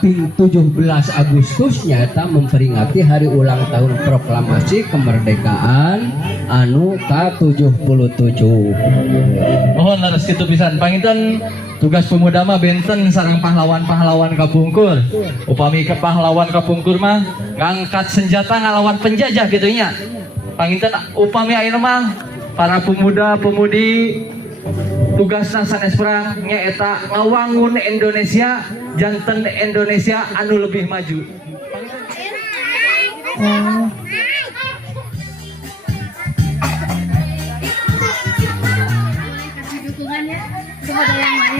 Tapi 17 Agustusnya eta memperingati hari ulang tahun proklamasi kemerdekaan anu ke-77. Oh, laras kitu pisan. Panginten tugas pemuda mah benten sareng pahlawan-pahlawan kapungkur. Upami ke pahlawan kapungkur mah ngangkat senjata ngalawan penjajah gitu nya. Panginten upami ayeuna mah para pemuda-pemudi tugasna sanes perang nyaeta ngawangun Indonesia janten Indonesia anu lebih maju.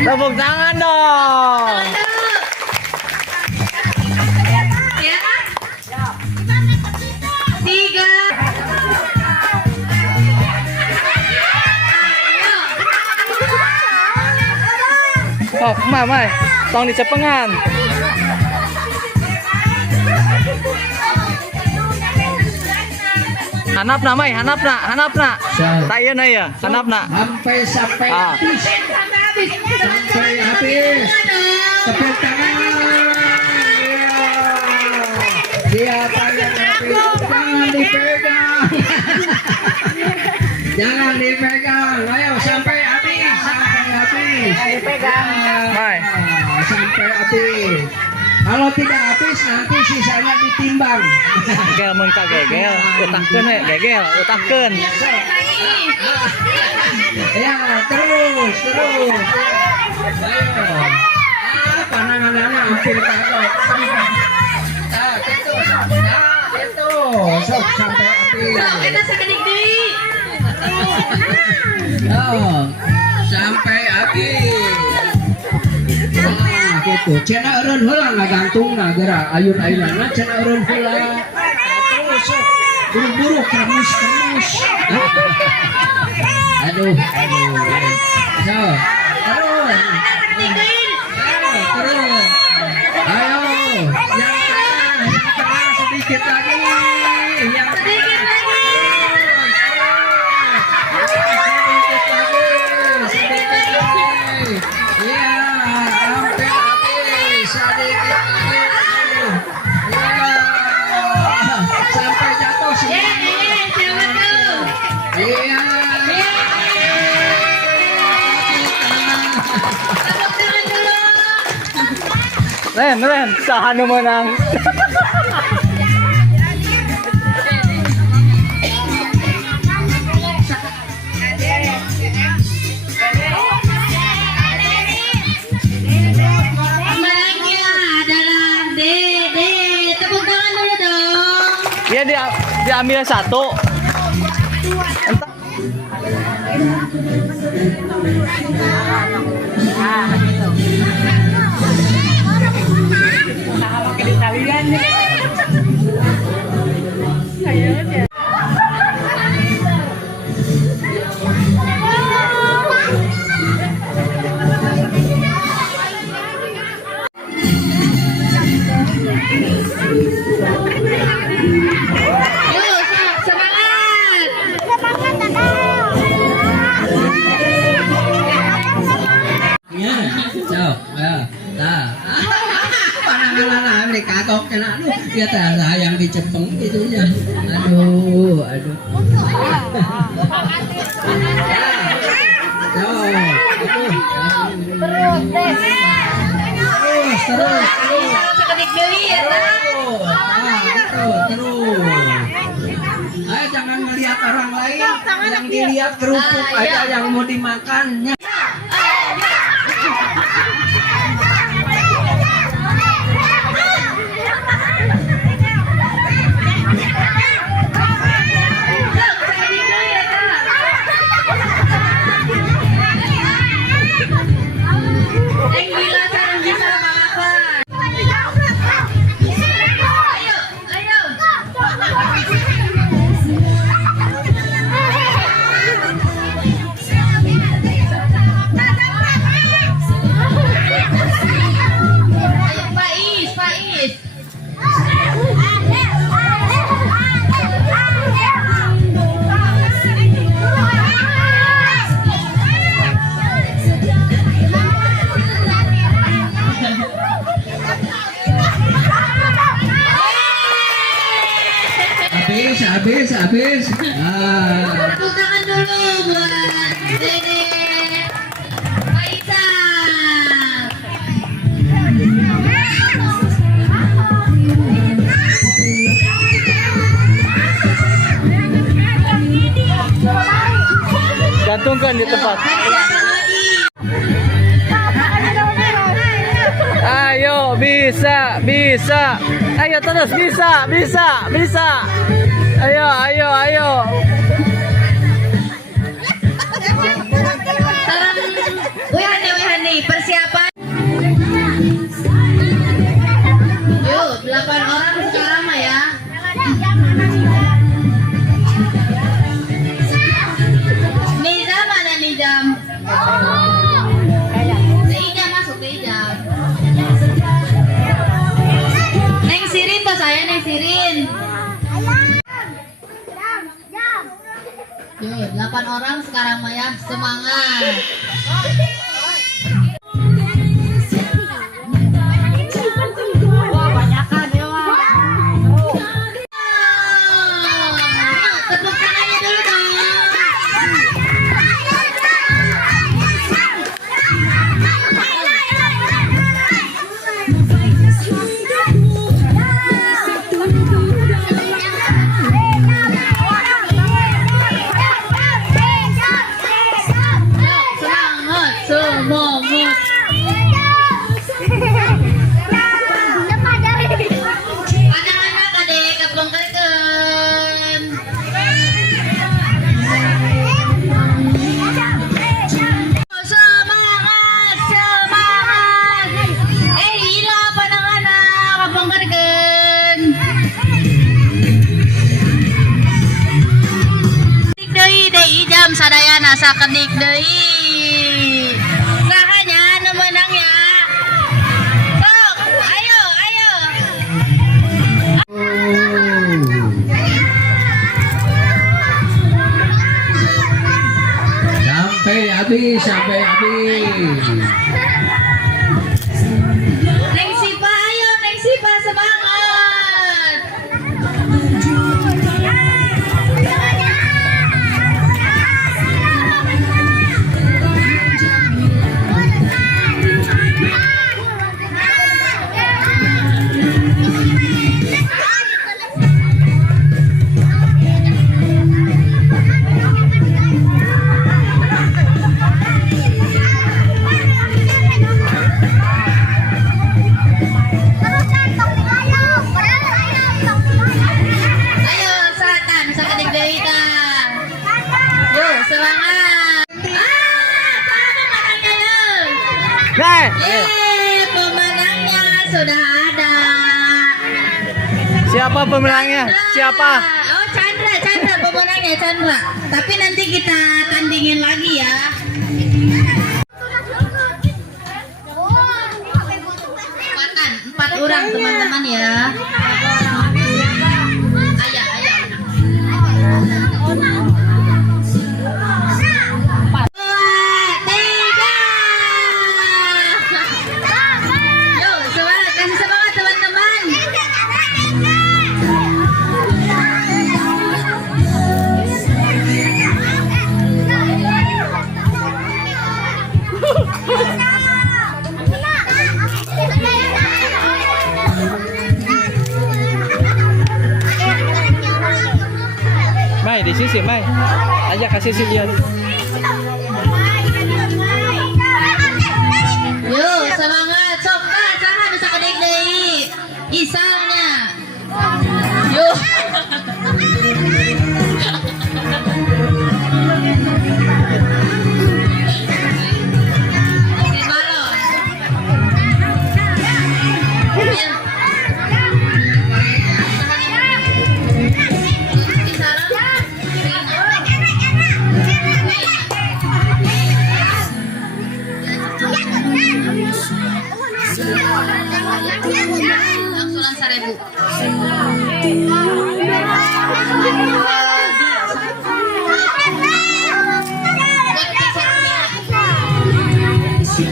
Tepuk tangan dong. Oh, Mai, tong dicepengan. Hanapna, Mai, hanapna. Tayana ya, hanapna. Sampai habis. Sampai habis. Tepuk tangan. Siapa yang habis? Jangan dipegang. Jangan dipegang. Ayo sampai habis. Dipegang. Mai. Sampai habis. Kalau tidak habis nanti sisanya ditimbang. Gegel mun kagegel, utahkeun we, gegel, utahkeun. Ya, terus. Ayo. Pananganana hampir kagok. Itu. Sok sampai habis. Kita sakedik deui. Sampai habis. Gitu. Cenah eureun heula ngagantungna geura ayun-ayunana cenah eureun heula. Terus buru-buru kremus. Aduh. So, terus. Ayo, yang tengah sedikit lagi. Yang sedikit lagi. Iya, hampir habis. Sedikit lagi. Sampai jatuh semua. Iya. Ren, saha nu meunang? Pemenangnya adalah Dede. Tepuk tangan dulu dong. Iya diambil satu. Yuk, semangat. Ya, cok. Nah. Pananganana ini kagok kena. Dia tak yang dicepeng itunya. Aduh. Terus. Sakedik deui ya. Terus. Ayo jangan melihat orang lain, yang dilihat kerupuk aja yang mau dimakannya. habis. Ah. Tepuk tangan dulu buat Dede Raisa. Gantungkan di tempat. Ayo, bisa. Ayo terus, bisa. Ayo. Sekarang Wihani, persiapan. Yuk, 8 orang sekarang mah ya. Nizam mana Nizam? Nizam masuk Nizam. Neng Sirin tuh saya Neng Sirin. Yuk, 8 orang sekarang mah ya, semangat. Tepuk tangannya dulu dong. Semangat. Anak-anak adek kebongkarkan. Semangat. Gila anak-anak kebongkarkan. Deui jam sadayana sakedik deui. Sahanya nu menang ya. Sok, ayo. Sampai habis. Neng Sipa, ayo Neng Sipa semangat. Ayo Satan, sakedik deui tah. Yuk, semangat. Kamu menangnya yuk. Pemenangnya sudah ada. Siapa pemenangnya? Siapa? Oh, Chandra pemenangnya Chandra. Tapi nanti kita tandingin lagi ya. Empatan, 4 orang teman-teman ya. Ayah. 2, 3. Yuk, semangat, kasih semangat teman-teman. Mai, di sisi, Mai. Ajak kasih sisi lihat. Yuk, semangat. Sok, saha nu sakedik deui. Isalnya. Yuk. Di balon. Langsulan 1000.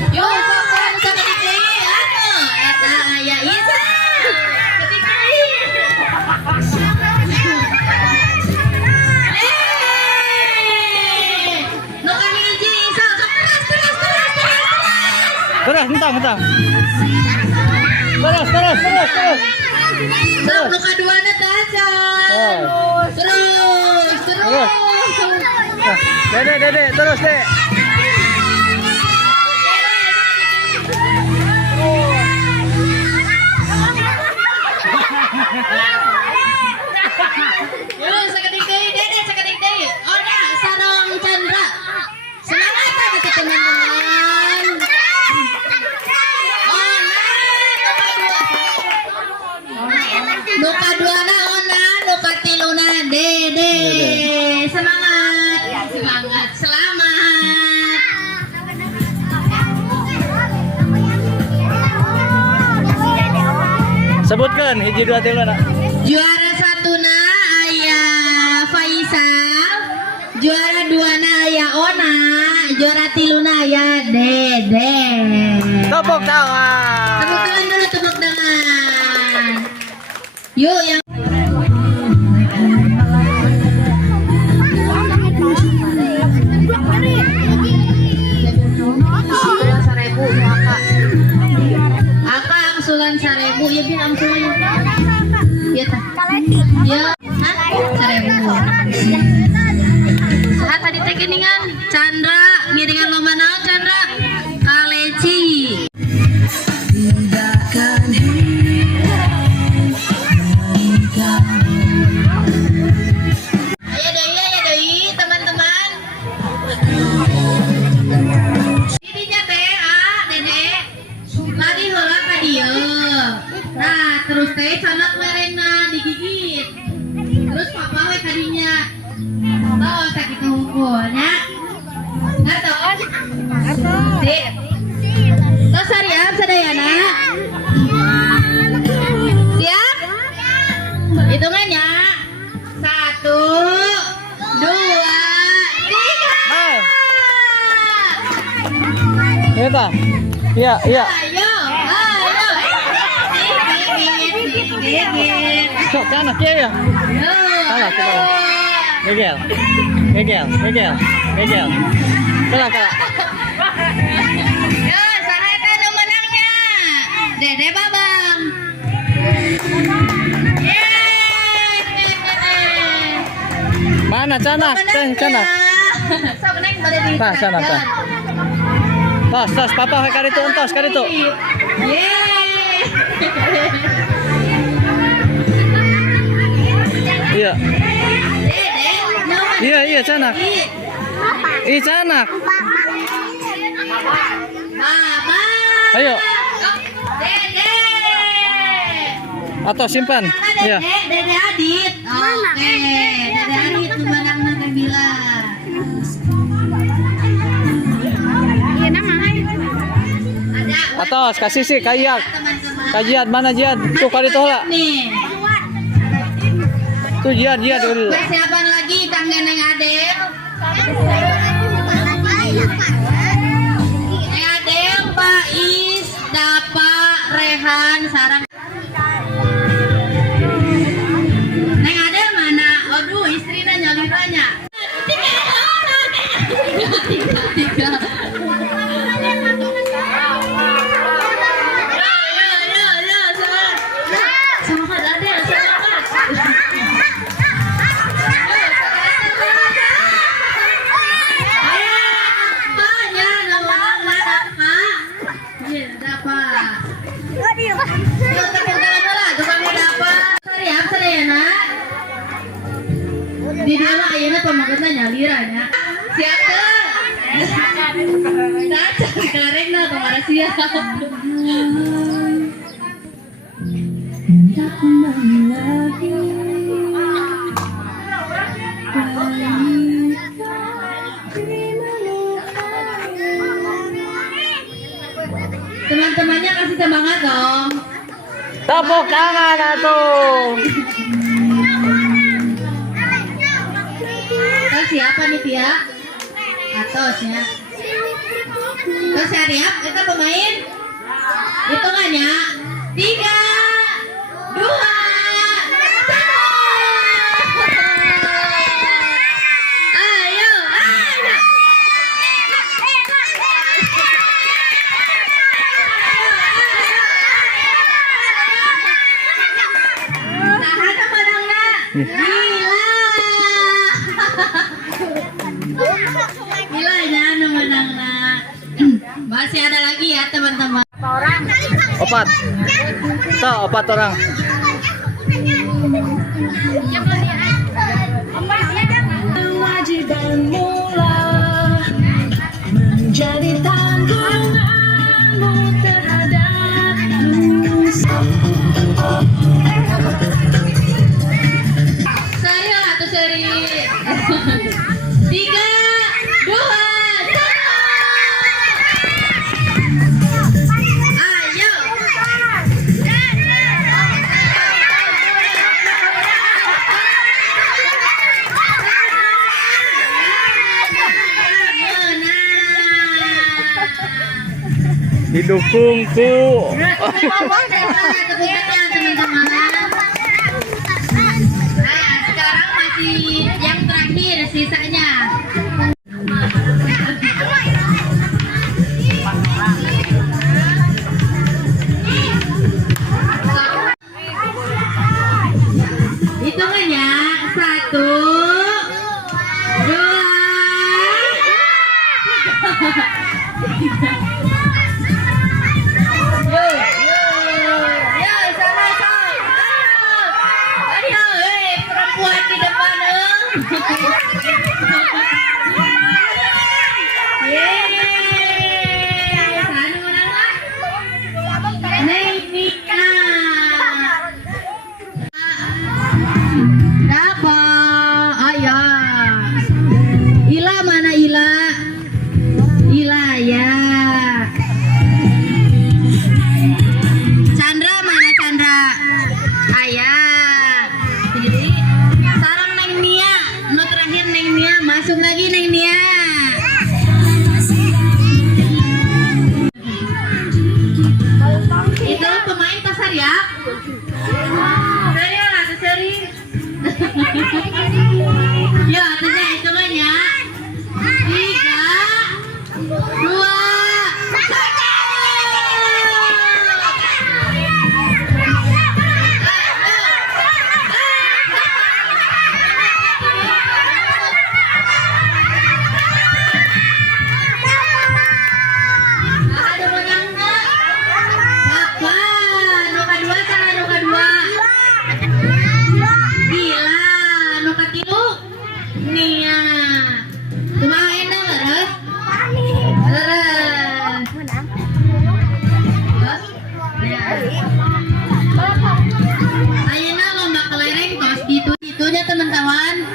Yuk, sok sakedik deui anu eta aya Isa. Kedik deui. hentang. Terus. Sok nu kaduana tah, Chan. Terus. Dede, terus, Dek. Sakedik deui, Dede, sakedik deui. Ona sareng Chandra. Semangat kita teman-teman. Nu kaduana Ona, nu katiluna Dede. Semangat. Selamat. Sebutkan hiji dua tilu na. Juara satuna aya Faisal, juara duana aya Ona, juara tiluna aya Dede. Tepuk tangan. Tepuk tangan dulu, tepuk tangan. Yuk yang Aka angsulan 1000 ya biar angsulan ya tah ya saat tadi teh geningan Chandra ngiringan lomba naon Chandra kaleci ayo deui teman-teman jadinya teh Dede lari heula ka dieu. Nah, terus teh canak merengna digigit. Terus papa we kadinya. Tos tak kitu hungkulnya. Ngatos. Sip. Tos Ariam sadayana. Siap? Hitungannya. 1 2 3. Eta. Iya. Ayo. Sok sana kia ya. Salah kita. Miguel. Kalah. Yo, sareka nu menangnya. Dede Babang. Mana Canak? Canak. Sok neng bade di. Tah, sana, tah. Tos, papa kaditu entos kaditu. Iya. Iya, Canak. Canak. Mama. Ayo. Dede. Atau simpan. Iya. Dede Adit. Oke. Dede Adit menang makan bilang. Atos kasih sih kayak. Teman-teman. Kajian mana Jian? Tuh kali tuh lah. Nih. Tuh Jian dulu. Persiapan lagi tangga Neng Adel. Neng Adel, Pak Is, Dapa, Rehan, Sarang. Neng Adel mana? Aduh, istrinya nyaliranya. Tiga. Semangat Adel, semangat. Di dalam ayeuna pamageutna nyaliranya. Siap teu? Caca karengna kemana siap. Teman-temannya kasih semangat dong. Tepuk tangan atuh. Terus siapa nih Tia? Atos ya. Terus Ariap, kita pemain. Hitungannya 3, 2, 1. Ayo. Gila ya menang nak. Masih ada lagi ya teman-teman. Opat. So, 4 orang. Kewajiban mula menjadi tanggunganmu terhadapmu. Seri lah tuh seri. 3, 2, 1. Ayo. Didukung ku. Sekarang masih yang terakhir sisanya. Hitungannya 1, 2. Perempuan di depan Ila mana Ila? Ila ya. Chandra mana Chandra? Ayah. Jadi sarang Neng Nia. No terakhir Neng Nia. Masuk lagi Neng Nia. Itu pemain pasar ya. Seri lah tuh seri. Ya, artinya hitungannya 3, 2, 1. Teman-teman,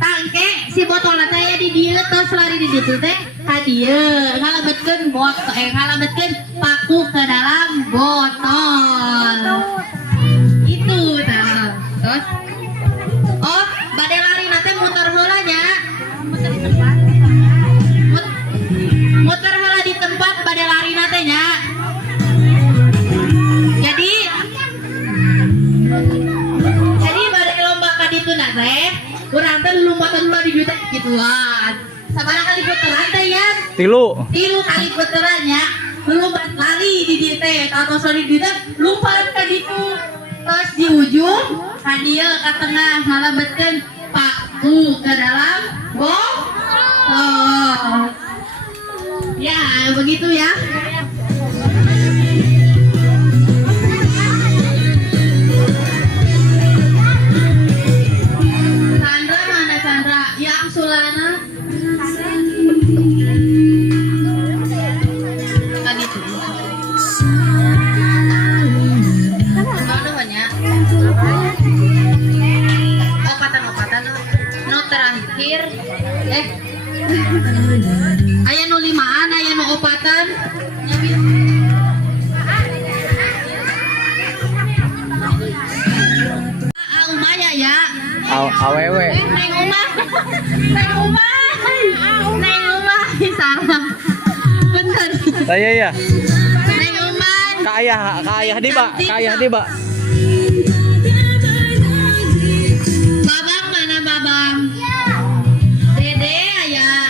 tangke si botol saya di dia terus lari di situ teh hadiah ngalabetkeun ngalabetkeun paku ke dalam botol itu dah terus badai lari nanti muter heula nya muter heula di tempat badai lari nanti nya jadi itu teh kurang teh lompatan dulu di juta gituan sabaraha kali puteran teh ya 3 kali puterannya lompat lari di dieu teh atau sorry di dieu lompat ka ditu terus di ujung ka dieu ka tengah ngalabetkeun paku ke dalam botol ya begitu ya. Sulana tadi tuh mana banyak opatan no terakhir aya nu 5an aya nu opatan umaya ya awewe Neng Umah salah bener saya ya Neng Umah ka ayah di ba Babang mana Babang Dede ayah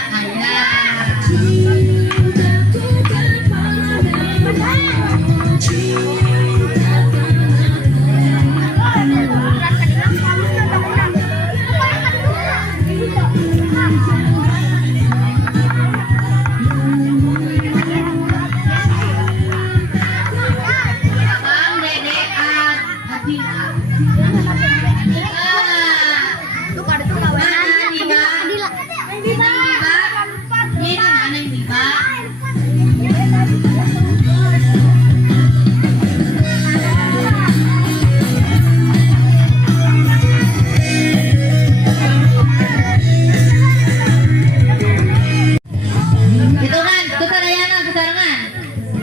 Hitungan, kesadayana, kesarangan.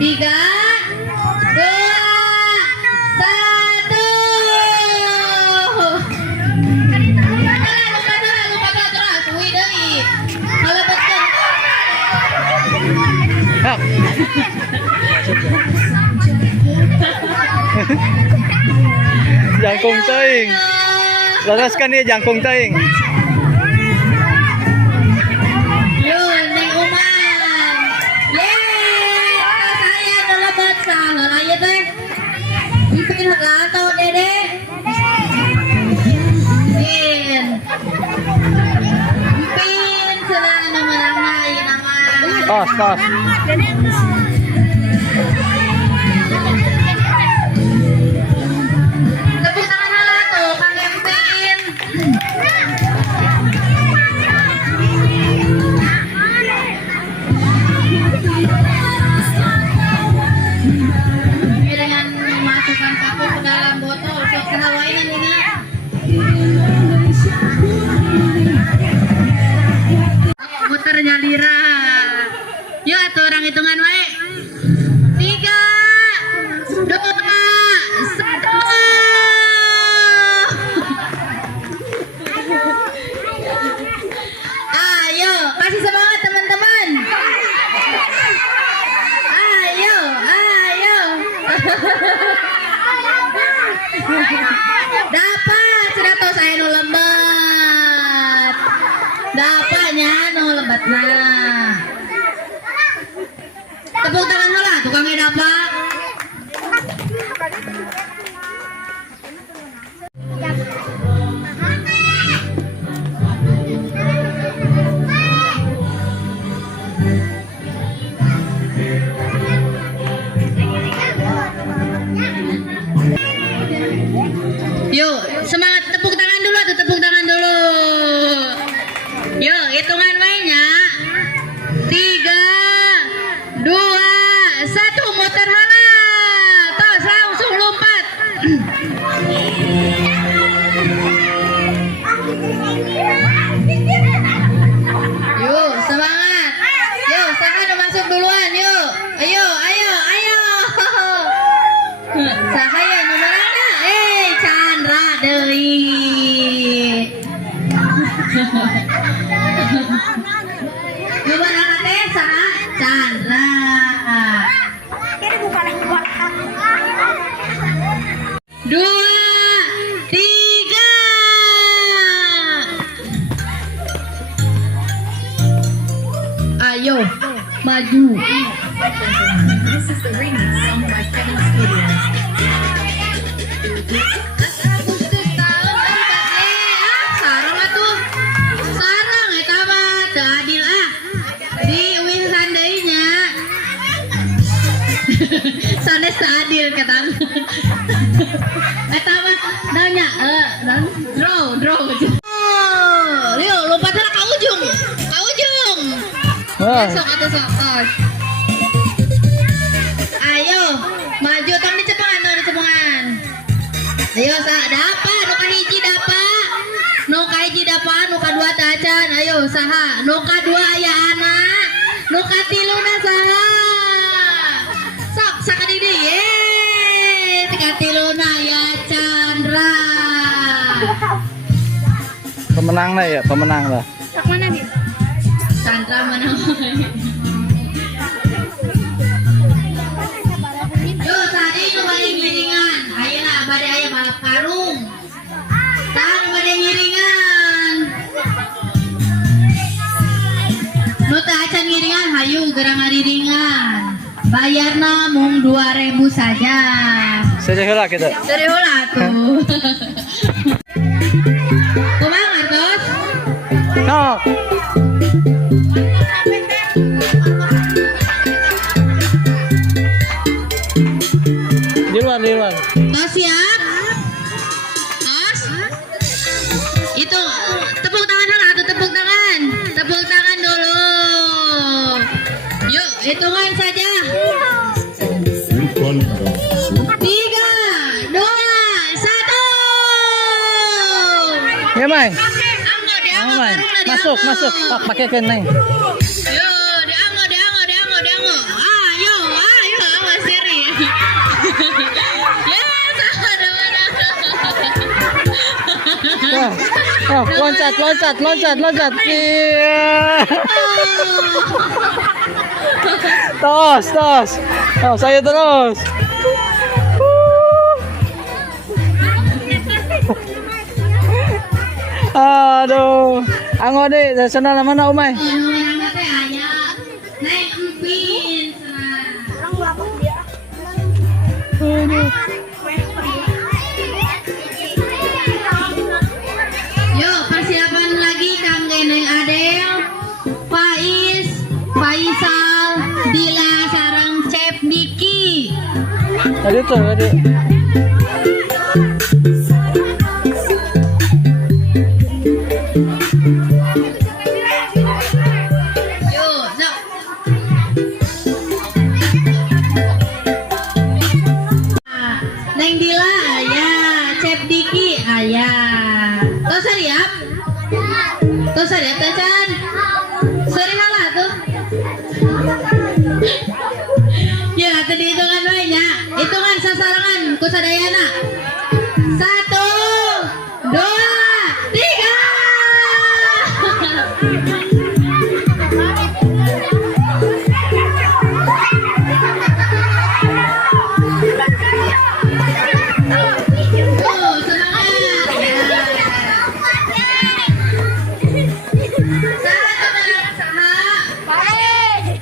3, 2, 1. Lupa terus. Wih deui. Ngalebetkeun. Jangkung teuing. Laraskan ieu jangkung teuing. Yun, Neng Uman. Yeay, saya adalah bangsa. Lalaya teh. Bikin atau dede. Pin. Pin, senang nama nama. Tos. Tepuk tangan dulu tuh, Kang Empin. Ini dengan memasukkan paku ke dalam botol, sok sehawainan ini. Muternya lira. Yuk, atuh orang hitungan wae. 3, 2, 1. Ayo, kasih semangat teman-teman. Ayo. Dapat, sudah tahu saya nu lembat. Dapatnya nu lembat nah. Tepuk tangan lah, tukangnya dapat. Yuk, semangat, tepuk tangan dulu tuh, tepuk tangan dulu. Yuk, hitungan mainnya. 3, 2, 1, muter hala. Tos langsung lompat. Yuk, semangat. Yuk, Saha udah masuk duluan, yuk. Ayo. Saha ya numerana. Chandra deui. Numerana teh Saha? Chandra. Dua, 3. Ayo, maju. This is the remix song by Kevin Studios. Sarang atuh. Sarang eta mah teu adil ah. Di win sandainya. Sanes teu adil kata. Eta mah nanya draw. Oh, Leo lompatna ka ujung. Sok atuh sok. Ayo, maju tong dicepengan. Ayo dapat nu kahiji dapat. Nu kahiji dapat, nu kadua teh acan. Ayo saha? Nu kadua aya anak. Nu katiluna saha? Sok sakadidi ye. Katiluna ya Chandra. Pemenang lah. Sok mana nih? Chandra menang. Yo tadi nu bade ngiringan. Ayeuna bade aya balap karung. Tah nu bade ngiringan. Nu teh acan ngiringan hayu geura ngariringan. Bayarna mung 2.000 saja. Sedih heula kita. Dari heula tuh. Kumaha Marcos? No. Di luar. Tos siap? Umay. Anggo dianggo Umay. karungna dianggo. Masuk, masuk. Pak, pakai keneng. Yo, dianggo. Ayo, awas seri. Yes, ada mana? Oh, loncat. Iya. Tos. Oh, saya terus. Aduh. Anggo deh, sana mana Umay? Nama teh aya Neng Empin. Yuk, persiapan lagi Kang Geneng Adel, Faiz, Faisal, Dila sareng Cep Diki. Tadi tuh, tadi. Yuk, sok. Neng Dila aya, Cep Diki aya. Tos ariap? Tos ariap teh Can? Seri halah tuh. Ya, tadi hitungan wae nya. Hitungan sasarangan ku sadayana. 1, 2, 3. Tuh, semangat. Satu menang saha?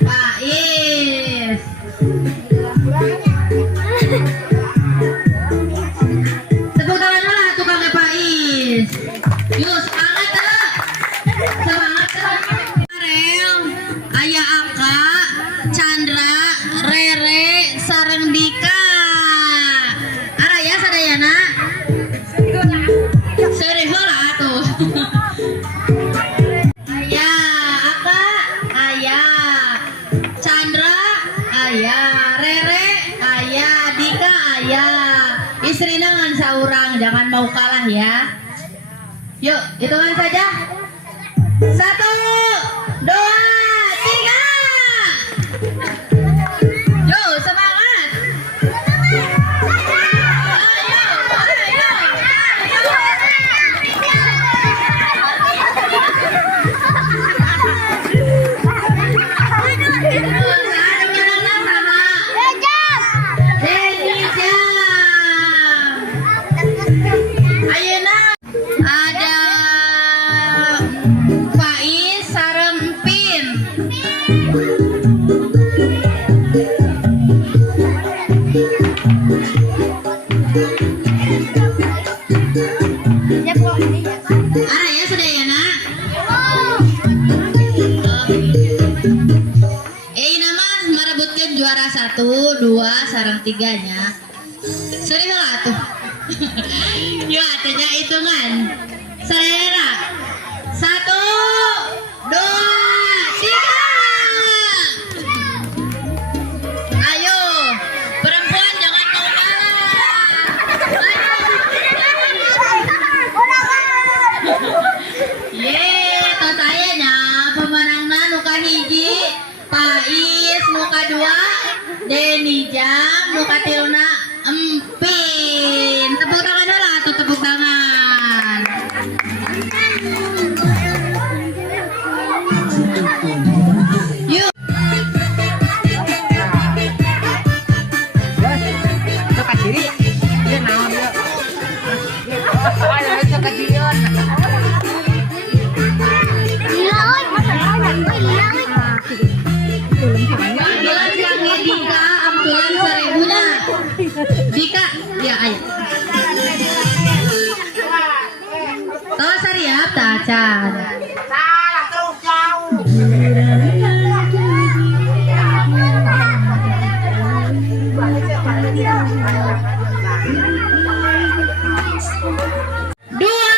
Faiz. Tepuk tangan lah tukangnya Faiz. Yuk, semangat tuh. Semangat tuh. Arel, Ayah Aka, Chandra, Rere, sareng Dika. Araya sadayana. Seri heula atuh. Ayah Aka, Ayah Chandra, Ayah Rere, Ayah Dika, Ayah. Istrina ngan saurang, jangan mau kalah ya. Yuk, hitungan saja. 1, 2, 3. Yuk, semangat. Ayeuna ada Faiz sareng Empin. Ada ya sadayana. Nama merebutkan juara 1, 2 sareng 3 nya. Seri heula atuh. Yuk atunya hitungan. Sadayana. 1, 2, 3. Ayo, perempuan jangan mau kalah. Yeay, tos aya nya pemenangna nu kahiji Faiz, nu kadua Deni Jam, nu katiluna Empin. Tepuk tangan heula atuh, tepuk tangan. Yuk. Ke kiri. Dia naon ya? Ayo ke kiri. Ambulan kangge Dika, ambulan 1000-nya. Dika, ya ayo. Tos sariap tah Can. Salah terus jauh. Dua,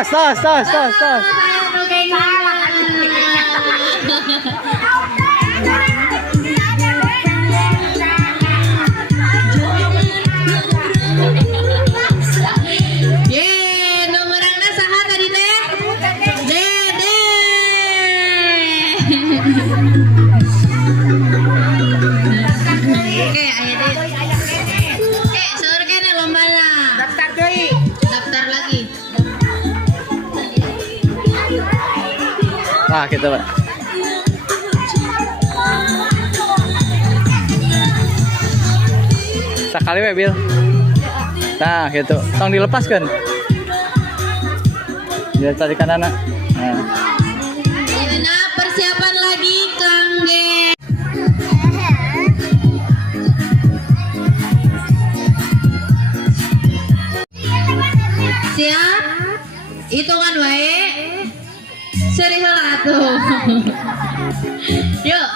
1. Tos. Saya nu gengan. Nah, gitu, Pak. Sekali we, Bil. Nah, gitu. Tong dilepaskan. Dia tarikan anak. Nah. Gimana persiapan lagi Kang Ge? Siap? Hitungan wae. Seri heula tuh. Yuk.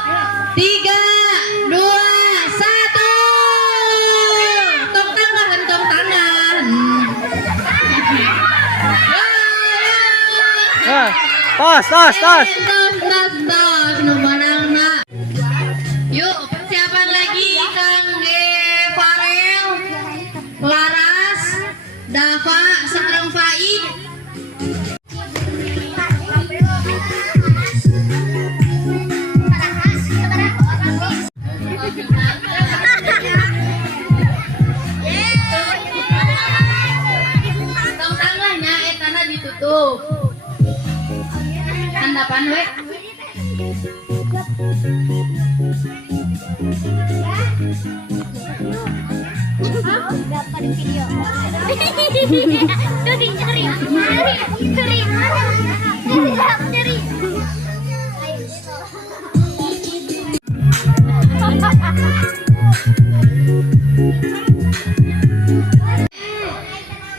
3, 2, 1. Tong tangan, tong tangan. Ah, tos. Tos, nu menangna. Yuk, persiapan lagi Kang Ge Farel, Laras, Dava, sareng Faid. Tong tangannya etana ditutup. Handapan we. Dapat video. Cari.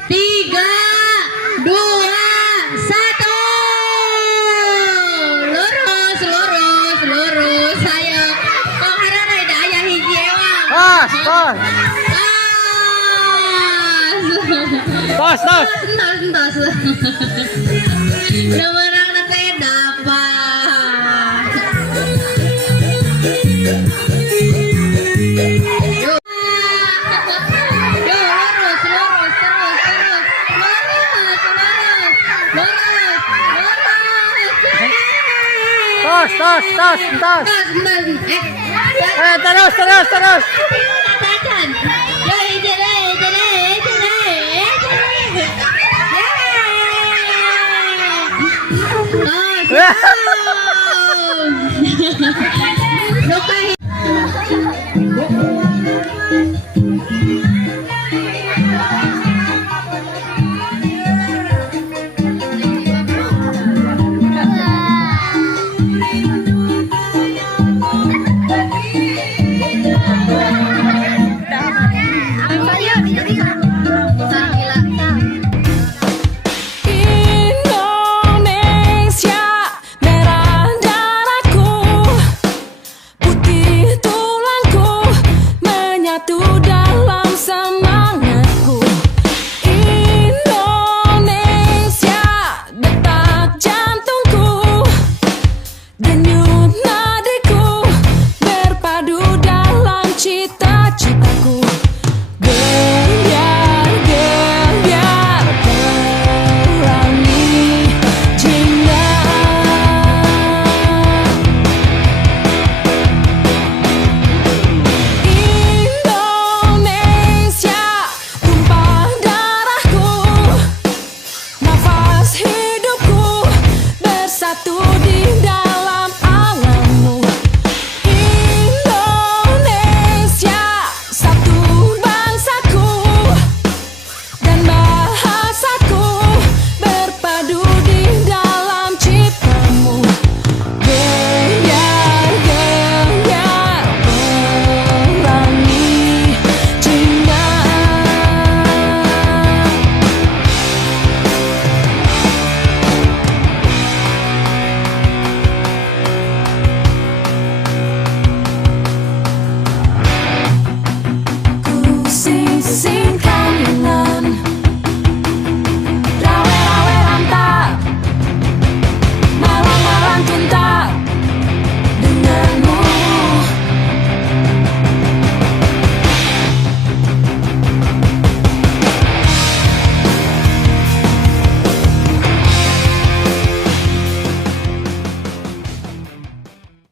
Tiga, dua, satu. Lurus. Ayo. Kok harana ada ayah hiji ewang. Tos. Entos. Nu menangna teh Dava. Yuk. Lurus, terus. Lurus. Tos. Terus. Katakan. Yo, hiji deh.